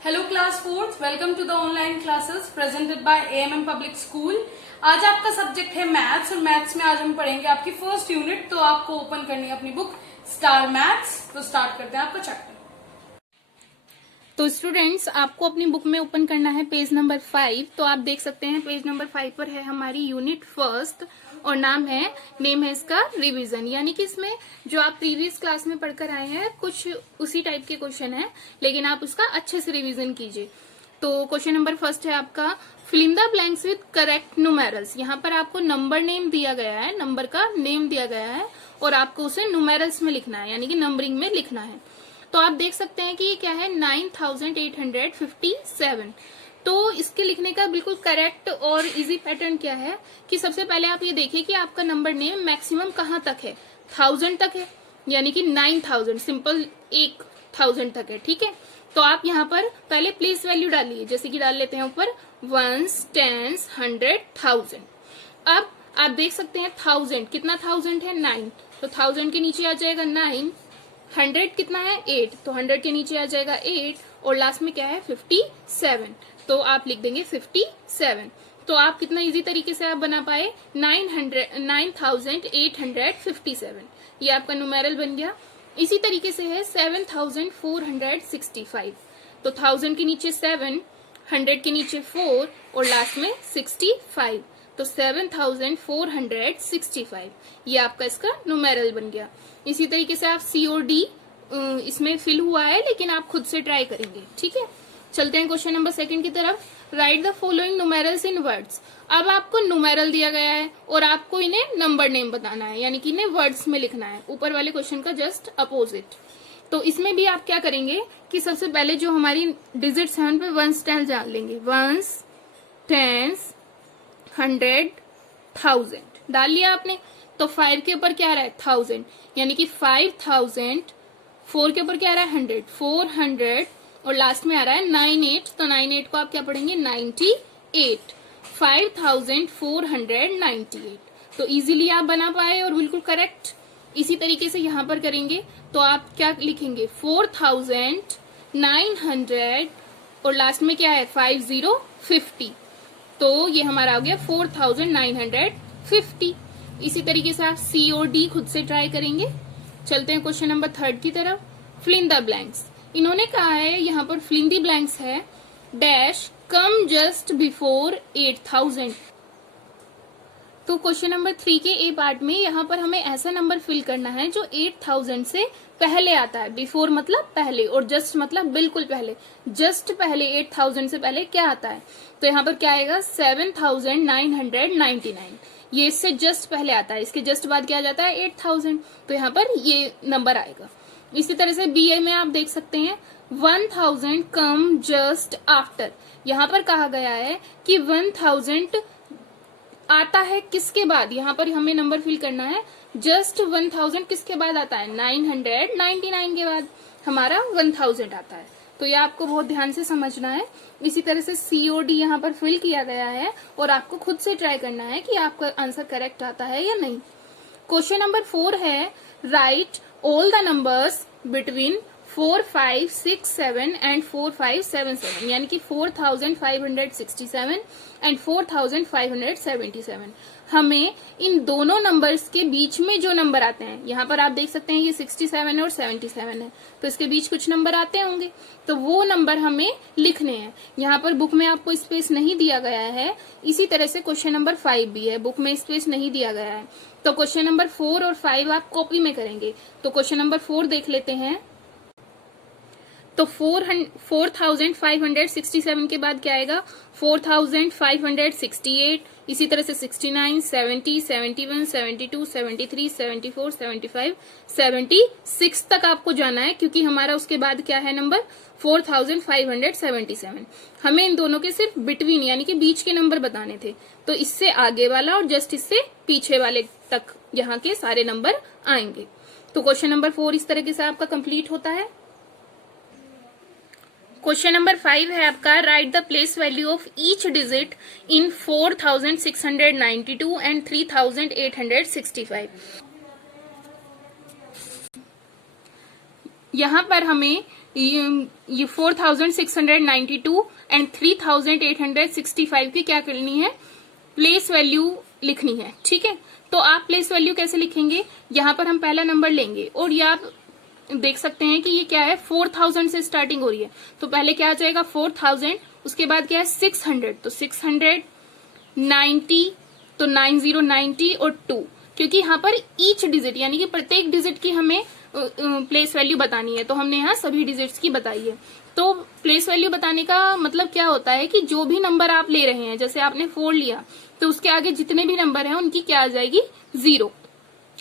Hello class fourth, welcome to the online classes presented by AMM public school. आज आपका subject है maths और maths में आज हम पढ़ेंगे आपकी फर्स्ट यूनिट। तो आपको ओपन करनी है अपनी बुक स्टार मैथ्स। तो स्टार्ट करते हैं आपका चैप्टर। तो स्टूडेंट्स, आपको अपनी बुक में ओपन करना है पेज नंबर 5। तो आप देख सकते हैं पेज नंबर 5 पर है हमारी यूनिट फर्स्ट और नेम है इसका रिवीजन। यानी कि इसमें जो आप प्रीवियस क्लास में पढ़कर आए हैं कुछ उसी टाइप के क्वेश्चन है, लेकिन आप उसका अच्छे से रिवीजन कीजिए। तो क्वेश्चन नंबर फर्स्ट है आपका fill in the blanks with correct numerals. यहाँ पर आपको नंबर नेम दिया गया है, नंबर का नेम दिया गया है और आपको उसे न्यूमेरल्स में लिखना है, यानी कि नंबरिंग में लिखना है। तो आप देख सकते हैं कि ये क्या है 9857। तो इसके लिखने का बिल्कुल करेक्ट और इजी पैटर्न क्या है कि सबसे पहले आप ये देखिए कि आपका नंबर नेम मैक्सिमम कहाँ तक है, 1000 तक है, यानी कि 9000 सिंपल 1000 तक है। ठीक है, तो आप यहाँ पर पहले प्लेस वैल्यू डालिए, जैसे कि डाल लेते हैं ऊपर वंस, टेंस, 100, 1000। अब आप देख सकते हैं 1000 कितना 1000 है 9, तो 1000 के नीचे आ जाएगा 9। 100 कितना है 8, तो 100 के नीचे आ जाएगा 8 और लास्ट में क्या है 57। तो आप लिख देंगे 57। तो आप कितना इजी तरीके से आप बना पाए 9857। ये आपका न्यूमेरल बन गया। इसी तरीके से है 7465। तो 1000 के नीचे 7, 100 के नीचे 4 और लास्ट में 65। तो 7465 ये आपका इसका न्यूमेरल बन गया। इसी तरीके से आप सी और डी इसमें फिल हुआ है, लेकिन आप खुद से ट्राई करेंगे। ठीक है, चलते हैं क्वेश्चन नंबर सेकंड की तरफ। Right the following numerals in words. अब आपको न्यूमेरल दिया गया है और आपको इन्हें नंबर नेम बताना है, यानी कि इन्हें वर्ड्स में लिखना है, ऊपर वाले क्वेश्चन का जस्ट अपोजिट। तो इसमें भी आप क्या करेंगे कि सबसे पहले जो हमारी डिजिट्स हैं उन पे वंस टेंस डाल लेंगे। वंस, टेंस, 100, 1000 डाल लिया आपने। तो 5 के ऊपर क्या आ रहा है 1000, यानी कि 5000। 4 के ऊपर क्या आ रहा है 100, 400 और लास्ट में आ रहा है 98। तो 98 को आप क्या पढ़ेंगे 98, 5498। तो इजीली आप बना पाए और बिल्कुल करेक्ट। इसी तरीके से यहां पर करेंगे तो आप क्या लिखेंगे 4900 और लास्ट में क्या है 5050। तो ये हमारा आ गया 4950। इसी तरीके से आप सी और डी खुद से ट्राई करेंगे। चलते हैं क्वेश्चन नंबर थर्ड की तरफ। Fill in the blanks. इन्होंने कहा है यहाँ पर फिल इन द ब्लैंक्स है डैश कम जस्ट बिफोर 8000। तो क्वेश्चन नंबर 3 के ए पार्ट में यहाँ पर हमें ऐसा नंबर फिल करना है जो 8000 से पहले आता है। बिफोर मतलब पहले और जस्ट मतलब बिल्कुल पहले। जस्ट पहले 8000 से पहले क्या आता है, तो यहाँ पर क्या आएगा 7999। ये इससे जस्ट पहले आता है, इसके जस्ट बाद क्या आ जाता है 8000। तो यहाँ पर ये नंबर आएगा। इसी तरह से बी ए में आप देख सकते हैं 1000 कम जस्ट आफ्टर। यहाँ पर कहा गया है कि 1000 आता है किसके बाद, यहाँ पर हमें नंबर फिल करना है जस्ट 1000 किसके बाद आता है 999 के बाद हमारा 1000 आता है। तो ये आपको बहुत ध्यान से समझना है। इसी तरह से सी ओ डी यहाँ पर फिल किया गया है और आपको खुद से ट्राई करना है कि आपका आंसर करेक्ट आता है या नहीं। क्वेश्चन नंबर 4 है right all the numbers between 4567 and 4577, यानी कि 4567 एंड 4577। हमें इन दोनों नंबर्स के बीच में जो नंबर आते हैं, यहाँ पर आप देख सकते हैं ये 67 और 77 है, तो इसके बीच कुछ नंबर आते होंगे, तो वो नंबर हमें लिखने हैं। यहाँ पर बुक में आपको स्पेस नहीं दिया गया है। इसी तरह से क्वेश्चन नंबर 5 भी है, बुक में स्पेस नहीं दिया गया है। तो क्वेश्चन नंबर 4 और 5 आप कॉपी में करेंगे। तो क्वेश्चन नंबर 4 देख लेते हैं। तो 4567 के बाद क्या आएगा 4568। इसी तरह से 69, 70, 71, 72, 73, 74, 75, 76 तक आपको जाना है, क्योंकि हमारा उसके बाद क्या है नंबर 4577। हमें इन दोनों के सिर्फ बिटवीन यानी कि बीच के नंबर बताने थे। तो इससे आगे वाला और जस्ट इससे पीछे वाले तक यहाँ के सारे नंबर आएंगे। तो क्वेश्चन नंबर 4 इस तरीके से आपका कंप्लीट होता है। क्वेश्चन नंबर 5 है आपका right the place value of each digit in 4692 and 3865। यहाँ पर हमें ये 4692 एंड 3865 की क्या करनी है, प्लेस वैल्यू लिखनी है। ठीक है, तो आप प्लेस वैल्यू कैसे लिखेंगे, यहाँ पर हम पहला नंबर लेंगे और ये आप देख सकते हैं कि ये क्या है, 4000 से स्टार्टिंग हो रही है, तो पहले क्या आ जाएगा 4000, उसके बाद क्या है 600, तो 600, 90, तो 9090 और 2, क्योंकि यहाँ पर ईच डिजिट यानी कि प्रत्येक डिजिट की हमें प्लेस वैल्यू बतानी है, तो हमने यहाँ सभी डिजिट्स की बताई है। तो प्लेस वैल्यू बताने का मतलब क्या होता है कि जो भी नंबर आप ले रहे हैं, जैसे आपने 4 लिया तो उसके आगे जितने भी नंबर हैं उनकी क्या आ जाएगी 0।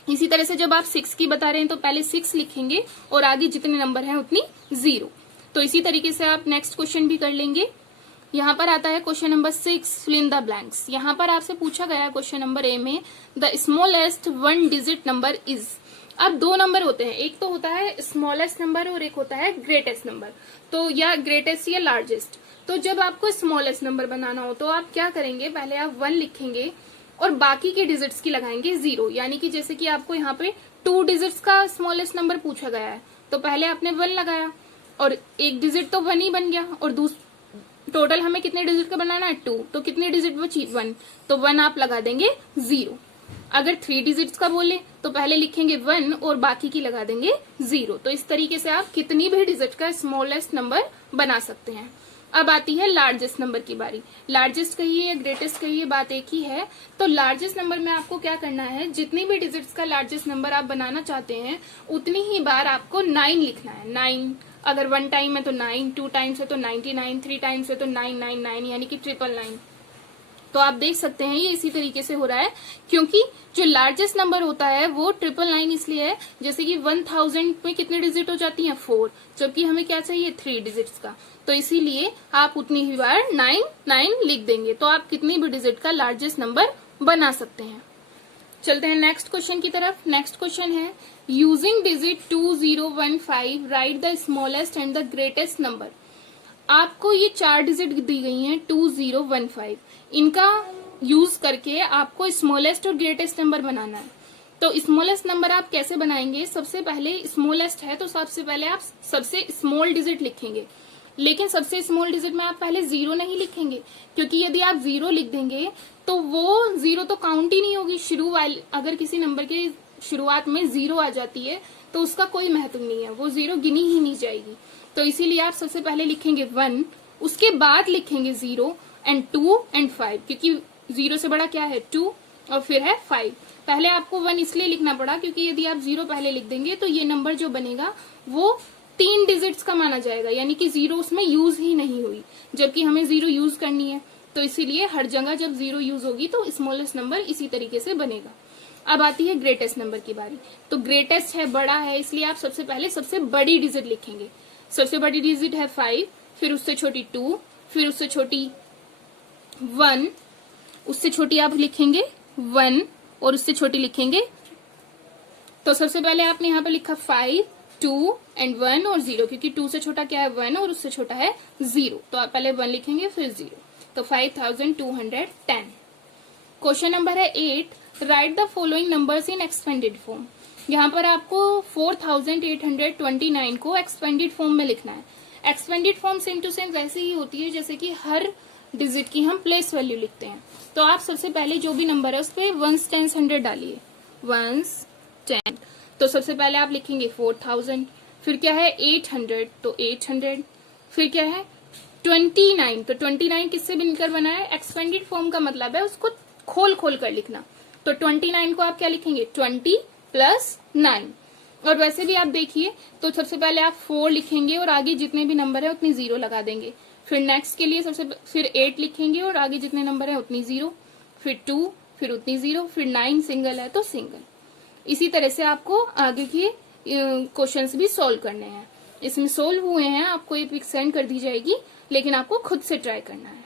इसी तरह से जब आप 6 की बता रहे हैं तो पहले 6 लिखेंगे और आगे जितने नंबर हैं उतनी 0। तो इसी तरीके से आप नेक्स्ट क्वेश्चन भी कर लेंगे। यहाँ पर आता है question number 6, fill in the blanks. यहाँ पर आपसे पूछा गया है क्वेश्चन नंबर ए में, the smallest 1 digit number is. अब 2 नंबर होते हैं, एक तो होता है स्मॉलेस्ट नंबर और एक होता है ग्रेटेस्ट नंबर, तो या ग्रेटेस्ट या लार्जेस्ट। तो जब आपको स्मॉलेस्ट नंबर बनाना हो तो आप क्या करेंगे, पहले आप 1 लिखेंगे और बाकी के डिजिट्स की लगाएंगे 0, यानी कि जैसे कि आपको यहाँ पे 2 डिजिट्स का स्मॉलेस्ट नंबर पूछा गया है, तो पहले आपने 1 लगाया और एक डिजिट तो 1 ही बन गया, और टोटल हमें कितने डिजिट का बनाना है 2, तो कितने डिजिट बची 1, तो 1 आप लगा देंगे 0। अगर 3 डिजिट्स का बोले तो पहले लिखेंगे 1 और बाकी की लगा देंगे 0। तो इस तरीके से आप कितनी भी डिजिट का स्मॉलेस्ट नंबर बना सकते हैं। अब आती है लार्जेस्ट नंबर की बारी। लार्जेस्ट कहिए या ग्रेटेस्ट कहिए, बात एक ही है। तो लार्जेस्ट नंबर में आपको क्या करना है, जितनी भी डिजिट्स का लार्जेस्ट नंबर आप बनाना चाहते हैं उतनी ही बार आपको 9 लिखना है। 9 अगर 1 टाइम है तो 9, 2 टाइम्स है तो 99, 3 टाइम्स है तो 999, यानी कि 999। तो आप देख सकते हैं ये इसी तरीके से हो रहा है, क्योंकि जो लार्जेस्ट नंबर होता है वो 999 इसलिए है, जैसे कि 1000 में कितने डिजिट हो जाती हैं 4, जबकि हमें क्या चाहिए 3 डिजिट्स का, तो इसीलिए आप उतनी ही बार 99 लिख देंगे, तो आप कितनी भी डिजिट का लार्जेस्ट नंबर बना सकते हैं। चलते हैं नेक्स्ट क्वेश्चन की तरफ। नेक्स्ट क्वेश्चन है, using digit 2015 right the smallest and the greatest number. आपको ये 4 डिजिट दी गई हैं 2015, इनका यूज करके आपको स्मॉलेस्ट और ग्रेटेस्ट नंबर बनाना है। तो स्मॉलेस्ट नंबर आप कैसे बनाएंगे, सबसे पहले स्मॉलेस्ट है तो सबसे पहले आप सबसे स्मॉल डिजिट लिखेंगे, लेकिन सबसे स्मॉल डिजिट में आप पहले 0 नहीं लिखेंगे, क्योंकि यदि आप 0 लिख देंगे तो वो 0 तो काउंट ही नहीं होगी। अगर किसी नंबर के शुरुआत में 0 आ जाती है तो उसका कोई महत्व नहीं है, वो 0 गिनी ही नहीं जाएगी। तो इसीलिए आप सबसे पहले लिखेंगे 1, उसके बाद लिखेंगे 0 एंड 2 एंड 5, क्योंकि 0 से बड़ा क्या है 2 और फिर है 5। पहले आपको 1 इसलिए लिखना पड़ा क्योंकि यदि आप 0 पहले लिख देंगे तो ये नंबर जो बनेगा वो 3 डिजिट्स का माना जाएगा, यानी कि 0 उसमें यूज ही नहीं हुई, जबकि हमें 0 यूज करनी है। तो इसीलिए हर जगह जब 0 यूज होगी तो स्मॉलेस्ट नंबर इसी तरीके से बनेगा। अब आती है ग्रेटेस्ट नंबर की बारी। तो ग्रेटेस्ट है, बड़ा है, इसलिए आप सबसे पहले सबसे बड़ी डिजिट लिखेंगे। सबसे बड़ी डिजिट है 5, फिर उससे छोटी 2, फिर उससे छोटी 1, उससे छोटी आप लिखेंगे 1 और उससे छोटी लिखेंगे। तो सबसे पहले आपने यहाँ पे लिखा 5, 2 एंड 1 और 0, क्योंकि 2 से छोटा क्या है 1 और उससे छोटा है 0, तो आप पहले 1 लिखेंगे फिर 0, तो 5210। क्वेश्चन नंबर है 8, right the following numbers in expanded form. यहाँ पर आपको 4829 को एक्सपेंडेड फॉर्म में लिखना है। Expanded form same to same वैसे ही होती है जैसे कि हर डिजिट की हम प्लेस वैल्यू लिखते हैं। तो आप सबसे पहले जो भी नंबर है उस पर 1s, 10s, 100 डालिए। 1s, 10, तो सबसे पहले आप लिखेंगे 4000, फिर क्या है 800, तो 800, फिर क्या है 29, तो 29 किससे मिलकर बना है, एक्सपेंडेड फॉर्म का मतलब है उसको खोल खोल कर लिखना। तो 29 को आप क्या लिखेंगे 20 + 9। और वैसे भी आप देखिए तो सबसे पहले आप 4 लिखेंगे और आगे जितने भी नंबर है उतनी 0 लगा देंगे। फिर नेक्स्ट के लिए फिर 8 लिखेंगे और आगे जितने नंबर है उतनी 0, फिर 2, फिर उतनी 0, फिर 9 सिंगल है तो सिंगल। इसी तरह से आपको आगे के क्वेश्चंस भी सॉल्व करने हैं। इसमें सोल्व हुए हैं, आपको ये पिक सेंड कर दी जाएगी, लेकिन आपको खुद से ट्राई करना है।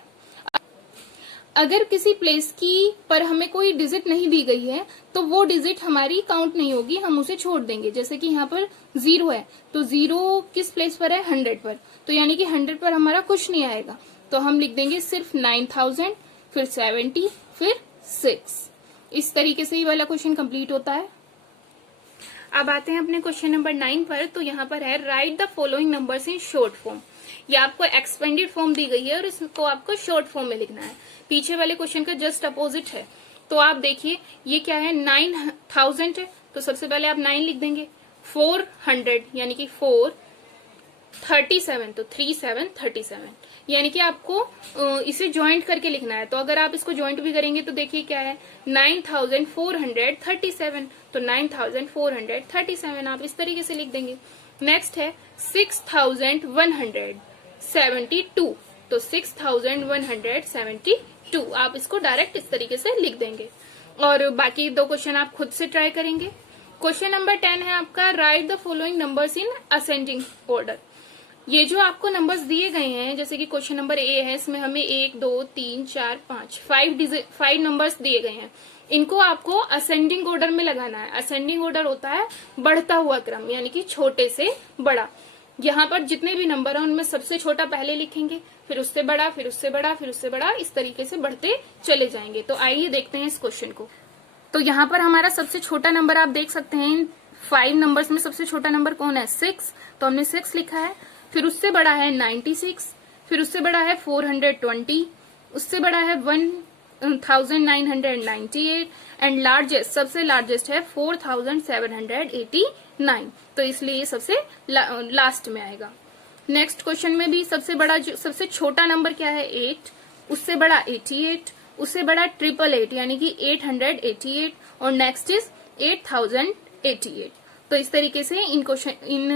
अगर किसी प्लेस की पर हमें कोई डिजिट नहीं दी गई है तो वो डिजिट हमारी काउंट नहीं होगी, हम उसे छोड़ देंगे। जैसे कि यहाँ पर 0 है तो 0 किस प्लेस पर है 100 पर, तो यानी कि 100 पर हमारा कुछ नहीं आएगा, तो हम लिख देंगे सिर्फ 9000, फिर 70, फिर 6। इस तरीके से ये वाला क्वेश्चन कंप्लीट होता है। अब आते हैं अपने क्वेश्चन नंबर 9 पर। तो यहाँ पर है right the following numbers in short form. ये आपको एक्सपेंडेड फॉर्म दी गई है और इसको आपको शॉर्ट फॉर्म में लिखना है। पीछे वाले क्वेश्चन का जस्ट अपोजिट है। तो आप देखिए ये क्या है, 9000 है, तो सबसे पहले आप 9 लिख देंगे। 400 यानी कि 4, 37 तो 3737, यानी कि आपको इसे ज्वाइंट करके लिखना है। तो अगर आप इसको ज्वाइंट भी करेंगे तो देखिए क्या है, 9437, तो 9437 आप इस तरीके से लिख देंगे। नेक्स्ट है 6172, तो 6172 आप इसको डायरेक्ट इस तरीके से लिख देंगे। और बाकी दो क्वेश्चन आप खुद से ट्राई करेंगे। क्वेश्चन नंबर 10 है आपका right the following numbers in ascending order. ये जो आपको नंबर्स दिए गए हैं, जैसे कि क्वेश्चन नंबर ए है, इसमें हमें 1 2 3 4 5 5 नंबर्स दिए गए हैं। इनको आपको असेंडिंग ऑर्डर में लगाना है। असेंडिंग ऑर्डर होता है बढ़ता हुआ क्रम, यानी कि छोटे से बड़ा। यहाँ पर जितने भी नंबर हैं उनमें सबसे छोटा पहले लिखेंगे, फिर उससे बड़ा, फिर उससे बड़ा, फिर उससे बड़ा, इस तरीके से बढ़ते चले जाएंगे। तो आइए देखते हैं इस क्वेश्चन को। तो यहाँ पर हमारा सबसे छोटा नंबर आप देख सकते हैं, इन 5 नंबर्स में सबसे छोटा नंबर कौन है, 6, तो हमने 6 लिखा है। फिर उससे बड़ा है 96, फिर उससे बड़ा है 420, उससे बड़ा है 1998 एंड लार्जेस्ट, सबसे लार्जेस्ट है 4789, तो इसलिए ये सबसे लास्ट में आएगा। नेक्स्ट क्वेश्चन में भी सबसे बड़ा सबसे छोटा नंबर क्या है, 8, उससे बड़ा 88, उससे बड़ा 888 यानी कि 888, और नेक्स्ट इज 8088। तो इस तरीके से इन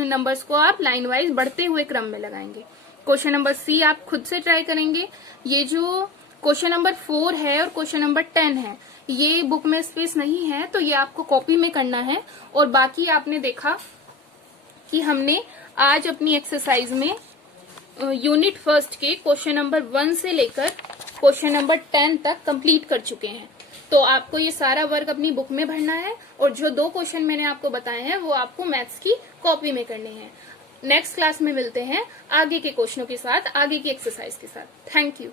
नंबर्स को आप लाइन वाइज बढ़ते हुए क्रम में लगाएंगे। क्वेश्चन नंबर सी आप खुद से ट्राई करेंगे। ये जो क्वेश्चन नंबर 4 है और क्वेश्चन नंबर 10 है, ये बुक में स्पेस नहीं है, तो ये आपको कॉपी में करना है। और बाकी आपने देखा कि हमने आज अपनी एक्सरसाइज में यूनिट फर्स्ट के क्वेश्चन नंबर 1 से लेकर क्वेश्चन नंबर 10 तक कंप्लीट कर चुके हैं। तो आपको ये सारा वर्क अपनी बुक में भरना है, और जो 2 क्वेश्चन मैंने आपको बताए हैं वो आपको मैथ्स की कॉपी में करने हैं। नेक्स्ट क्लास में मिलते हैं आगे के क्वेश्चनों के साथ, आगे की एक्सरसाइज के साथ। Thank you.